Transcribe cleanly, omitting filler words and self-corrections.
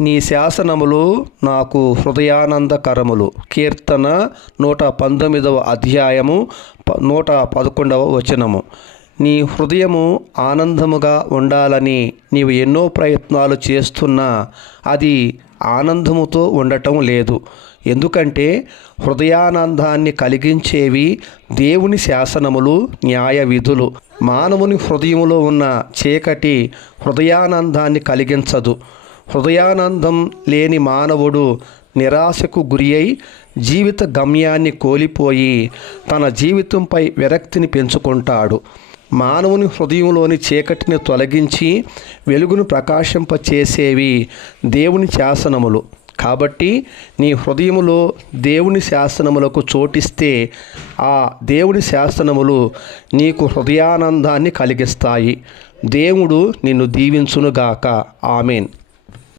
నీ శాసనములు నాకు హృదయానందకరములు. కీర్తన 119 అధ్యాయము 111 వచనము. నీ హృదయము ఆనందముగా ఉండాలని నీవు ఎన్నో ప్రయత్నాలు చేస్తున్నా అది ఆనందముతో ఉండటం లేదు. ఎందుకంటే హృదయానందాన్ని కలిగించేవి దేవుని శాసనములు, న్యాయ విధులు. మానవుని హృదయములో ఉన్న చీకటి హృదయానందాన్ని కలిగించదు. హృదయానందం లేని మానవుడు నిరాశకు గురి అయి జీవిత గమ్యాన్ని కోల్పోయి తన జీవితంపై విరక్తిని పెంచుకుంటాడు. మానవుని హృదయంలోని చీకటిని తొలగించి వెలుగును ప్రకాశింపచేసేవి దేవుని శాసనములు. కాబట్టి నీ హృదయములో దేవుని శాసనములకు చోటిస్తే ఆ దేవుని శాసనములు నీకు హృదయానందాన్ని కలిగిస్తాయి. దేవుడు నిన్ను దీవించునుగాక. ఆమేన్.